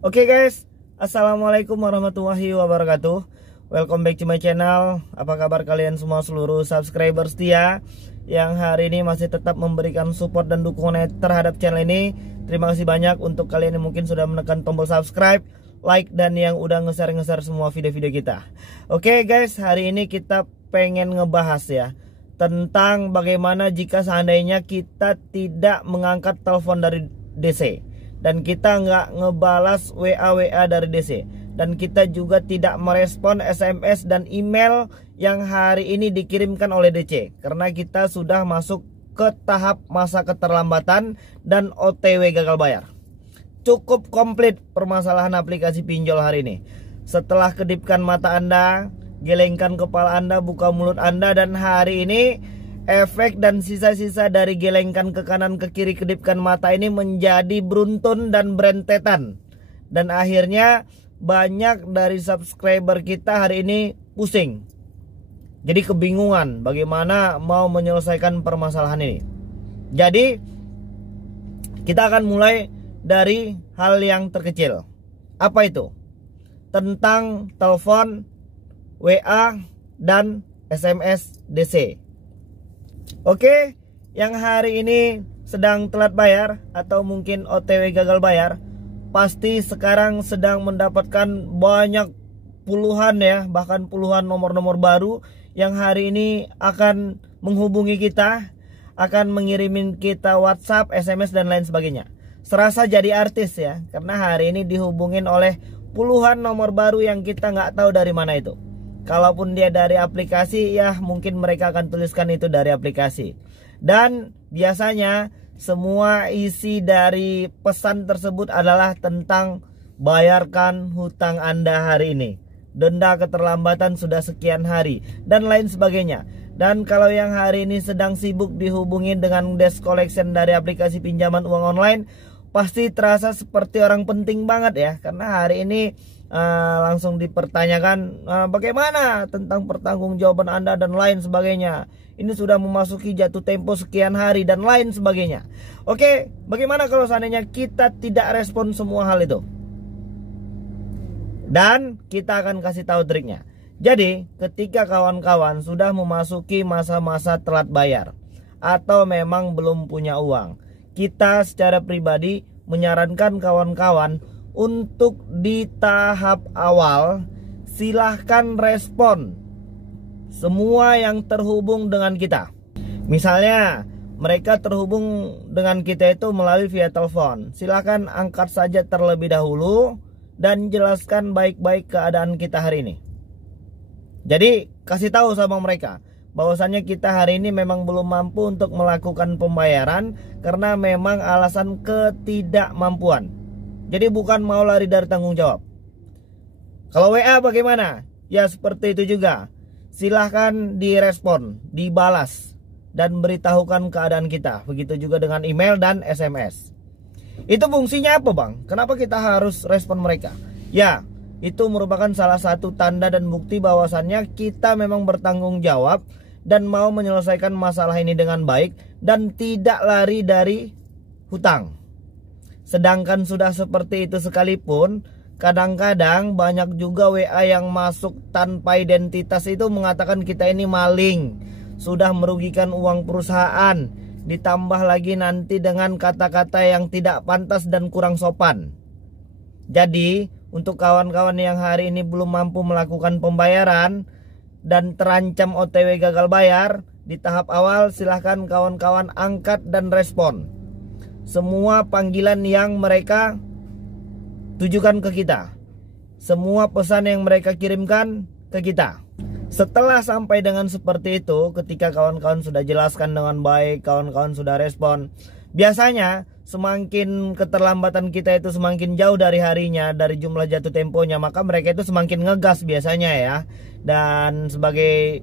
Oke guys, assalamualaikum warahmatullahi wabarakatuh. Welcome back to my channel. Apa kabar kalian semua seluruh subscriber setia yang hari ini masih tetap memberikan support dan dukungan terhadap channel ini. Terima kasih banyak untuk kalian yang mungkin sudah menekan tombol subscribe, like, dan yang udah nge-share semua video-video kita. Oke guys, hari ini kita pengen ngebahas ya tentang bagaimana jika seandainya kita tidak mengangkat telepon dari DC dan kita nggak ngebalas WA dari DC, dan kita juga tidak merespon SMS dan email yang hari ini dikirimkan oleh DC karena kita sudah masuk ke tahap masa keterlambatan dan OTW gagal bayar. Cukup komplit permasalahan aplikasi pinjol hari ini. Setelah kedipkan mata Anda, gelengkan kepala Anda, buka mulut Anda, dan hari ini efek dan sisa-sisa dari gelengkan ke kanan ke kiri kedipkan mata ini menjadi beruntun dan berentetan. Dan akhirnya banyak dari subscriber kita hari ini pusing. Jadi kebingungan bagaimana mau menyelesaikan permasalahan ini. Jadi kita akan mulai dari hal yang terkecil. Apa itu? Tentang telepon, WA, dan SMS DC. Oke, yang hari ini sedang telat bayar atau mungkin OTW gagal bayar, pasti sekarang sedang mendapatkan banyak puluhan ya, bahkan puluhan nomor-nomor baru yang hari ini akan menghubungi kita, akan mengirimin kita WhatsApp, SMS, dan lain sebagainya. Serasa jadi artis ya, karena hari ini dihubungin oleh puluhan nomor baru yang kita nggak tahu dari mana itu. Kalaupun dia dari aplikasi, ya mungkin mereka akan tuliskan itu dari aplikasi. Dan biasanya semua isi dari pesan tersebut adalah tentang bayarkan hutang Anda hari ini, denda keterlambatan sudah sekian hari, dan lain sebagainya. Dan kalau yang hari ini sedang sibuk dihubungi dengan desk collection dari aplikasi pinjaman uang online, pasti terasa seperti orang penting banget ya, karena hari ini langsung dipertanyakan bagaimana tentang pertanggungjawaban Anda dan lain sebagainya. Ini sudah memasuki jatuh tempo sekian hari dan lain sebagainya. Oke, bagaimana kalau seandainya kita tidak respon semua hal itu? Dan kita akan kasih tahu triknya. Jadi, ketika kawan-kawan sudah memasuki masa-masa telat bayar atau memang belum punya uang, kita secara pribadi menyarankan kawan-kawan untuk di tahap awal silahkan respon semua yang terhubung dengan kita. Misalnya mereka terhubung dengan kita itu melalui via telepon, silahkan angkat saja terlebih dahulu dan jelaskan baik-baik keadaan kita hari ini. Jadi kasih tahu sama mereka bahwasannya kita hari ini memang belum mampu untuk melakukan pembayaran karena memang alasan ketidakmampuan. Jadi bukan mau lari dari tanggung jawab. Kalau WA bagaimana? Ya seperti itu juga. Silahkan direspon, dibalas, dan beritahukan keadaan kita. Begitu juga dengan email dan SMS. Itu fungsinya apa bang? Kenapa kita harus respon mereka? Ya, itu merupakan salah satu tanda dan bukti bahwasannya kita memang bertanggung jawab dan mau menyelesaikan masalah ini dengan baik dan tidak lari dari hutang. Sedangkan sudah seperti itu sekalipun, kadang-kadang banyak juga WA yang masuk tanpa identitas itu mengatakan kita ini maling, sudah merugikan uang perusahaan, ditambah lagi nanti dengan kata-kata yang tidak pantas dan kurang sopan. Jadi, untuk kawan-kawan yang hari ini belum mampu melakukan pembayaran dan terancam OTW gagal bayar, di tahap awal silahkan kawan-kawan angkat dan respon semua panggilan yang mereka tujukan ke kita, semua pesan yang mereka kirimkan ke kita. Setelah sampai dengan seperti itu, ketika kawan-kawan sudah jelaskan dengan baik, kawan-kawan sudah respon, biasanya semakin keterlambatan kita itu semakin jauh dari harinya, dari jumlah jatuh temponya, maka mereka itu semakin ngegas biasanya ya. Dan sebagai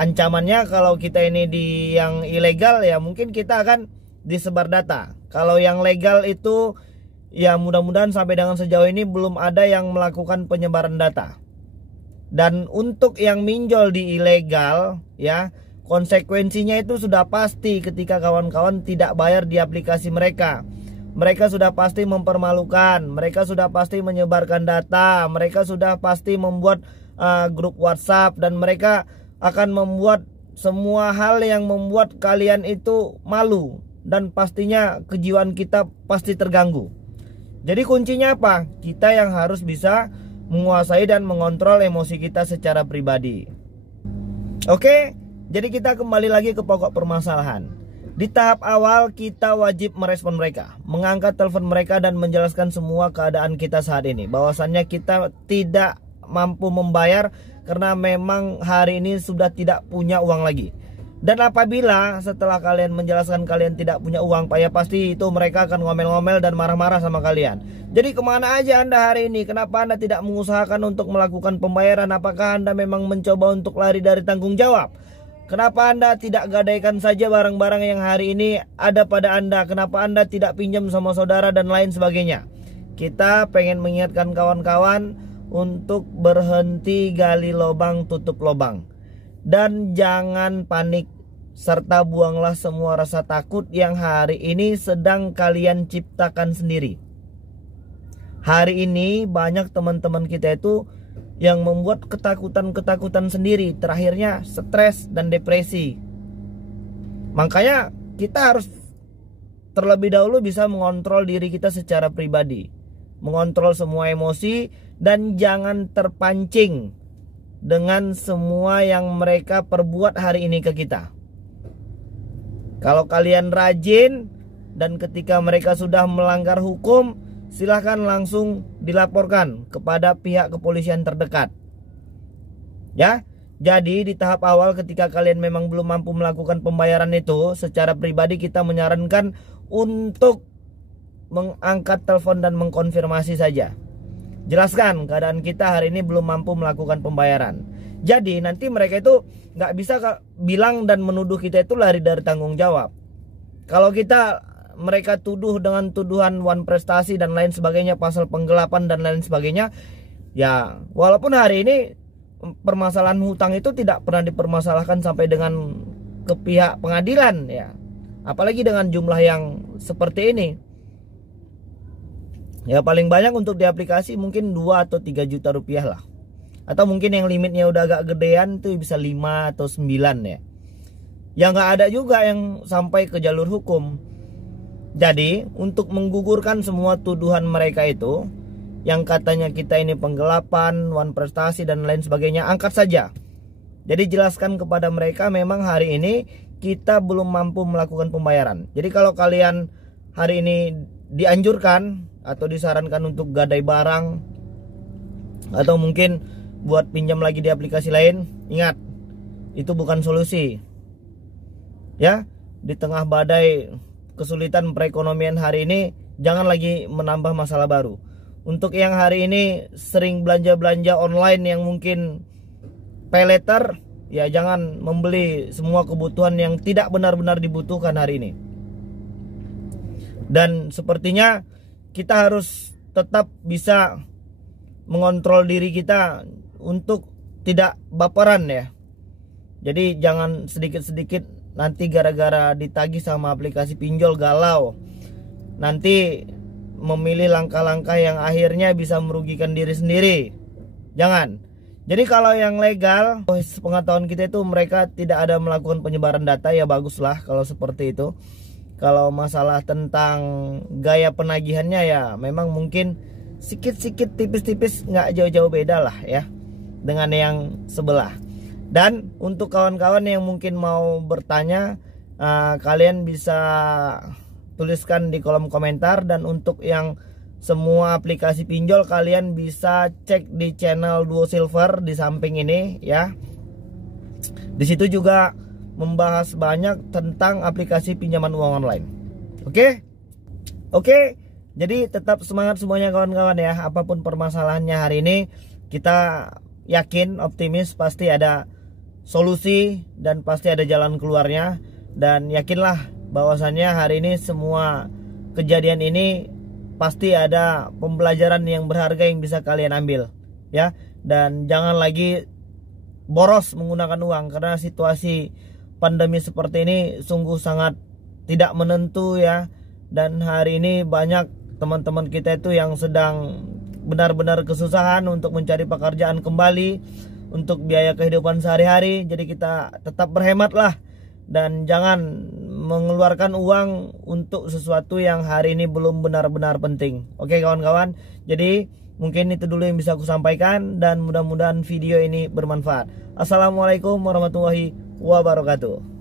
ancamannya, kalau kita ini di yang ilegal ya mungkin kita akan disebar data. Kalau yang legal itu ya mudah-mudahan sampai dengan sejauh ini belum ada yang melakukan penyebaran data. Dan untuk yang minjol di ilegal ya, konsekuensinya itu sudah pasti ketika kawan-kawan tidak bayar di aplikasi mereka. mereka sudah pasti mempermalukan, mereka sudah pasti menyebarkan data, mereka sudah pasti membuat grup WhatsApp, dan mereka akan membuat semua hal yang membuat kalian itu malu, dan pastinya kejiwaan kita pasti terganggu. Jadi kuncinya apa? Kita yang harus bisa menguasai dan mengontrol emosi kita secara pribadi. Oke, jadi kita kembali lagi ke pokok permasalahan. Di tahap awal kita wajib merespon mereka, mengangkat telepon mereka dan menjelaskan semua keadaan kita saat ini. Bahwasannya kita tidak mampu membayar karena memang hari ini sudah tidak punya uang lagi. Dan apabila setelah kalian menjelaskan kalian tidak punya uang, ya pasti itu mereka akan ngomel-ngomel dan marah-marah sama kalian. Jadi kemana aja Anda hari ini? Kenapa Anda tidak mengusahakan untuk melakukan pembayaran? Apakah Anda memang mencoba untuk lari dari tanggung jawab? Kenapa Anda tidak gadaikan saja barang-barang yang hari ini ada pada Anda? Kenapa Anda tidak pinjam sama saudara dan lain sebagainya? Kita pengen mengingatkan kawan-kawan untuk berhenti gali lubang tutup lubang. Dan jangan panik, serta buanglah semua rasa takut yang hari ini sedang kalian ciptakan sendiri. Hari ini banyak teman-teman kita itu yang membuat ketakutan-ketakutan sendiri, terakhirnya stres dan depresi. Makanya kita harus terlebih dahulu bisa mengontrol diri kita secara pribadi, mengontrol semua emosi, dan jangan terpancing dengan semua yang mereka perbuat hari ini ke kita. Kalau kalian rajin dan ketika mereka sudah melanggar hukum, silahkan langsung dilaporkan kepada pihak kepolisian terdekat. Ya, jadi di tahap awal ketika kalian memang belum mampu melakukan pembayaran itu, secara pribadi kita menyarankan untuk mengangkat telepon dan mengkonfirmasi saja. Jelaskan keadaan kita hari ini belum mampu melakukan pembayaran. Jadi nanti mereka itu nggak bisa bilang dan menuduh kita itu lari dari tanggung jawab. Kalau mereka tuduh dengan tuduhan wan prestasi dan lain sebagainya, pasal penggelapan dan lain sebagainya, ya walaupun hari ini permasalahan hutang itu tidak pernah dipermasalahkan sampai dengan ke pihak pengadilan, ya apalagi dengan jumlah yang seperti ini. Ya paling banyak untuk di aplikasi mungkin 2 atau 3 juta rupiah lah, atau mungkin yang limitnya udah agak gedean itu bisa 5 atau 9 ya. Ya nggak ada juga yang sampai ke jalur hukum. Jadi untuk menggugurkan semua tuduhan mereka itu, yang katanya kita ini penggelapan, wan prestasi dan lain sebagainya, angkat saja. Jadi jelaskan kepada mereka memang hari ini kita belum mampu melakukan pembayaran. Jadi kalau kalian hari ini dianjurkan atau disarankan untuk gadai barang, atau mungkin buat pinjam lagi di aplikasi lain, ingat itu bukan solusi. Ya, di tengah badai kesulitan perekonomian hari ini, jangan lagi menambah masalah baru. Untuk yang hari ini sering belanja-belanja online yang mungkin pay later, ya jangan membeli semua kebutuhan yang tidak benar-benar dibutuhkan hari ini. Dan sepertinya kita harus tetap bisa mengontrol diri kita untuk tidak baperan ya. Jadi jangan sedikit-sedikit nanti gara-gara ditagih sama aplikasi pinjol galau, nanti memilih langkah-langkah yang akhirnya bisa merugikan diri sendiri. Jangan. Jadi kalau yang legal, pengetahuan kita itu mereka tidak ada melakukan penyebaran data, ya baguslah kalau seperti itu. Kalau masalah tentang gaya penagihannya, ya memang mungkin sikit-sikit tipis-tipis, nggak jauh-jauh beda lah ya dengan yang sebelah. Dan untuk kawan-kawan yang mungkin mau bertanya, kalian bisa tuliskan di kolom komentar. Dan untuk yang semua aplikasi pinjol, kalian bisa cek di channel Duo Silver di samping ini ya. Di situ juga membahas banyak tentang aplikasi pinjaman uang online. Oke. Jadi tetap semangat semuanya kawan-kawan ya. Apapun permasalahannya hari ini, kita yakin, optimis, pasti ada solusi dan pasti ada jalan keluarnya. Dan yakinlah bahwasannya hari ini semua kejadian ini pasti ada pembelajaran yang berharga yang bisa kalian ambil ya. Dan jangan lagi boros menggunakan uang, karena situasi pandemi seperti ini sungguh sangat tidak menentu ya. Dan hari ini banyak teman-teman kita itu yang sedang benar-benar kesusahan untuk mencari pekerjaan kembali, untuk biaya kehidupan sehari-hari. Jadi kita tetap berhemat lah, dan jangan mengeluarkan uang untuk sesuatu yang hari ini belum benar-benar penting. Oke kawan-kawan, jadi mungkin itu dulu yang bisa aku sampaikan, dan mudah-mudahan video ini bermanfaat. Assalamualaikum warahmatullahi wabarakatuh.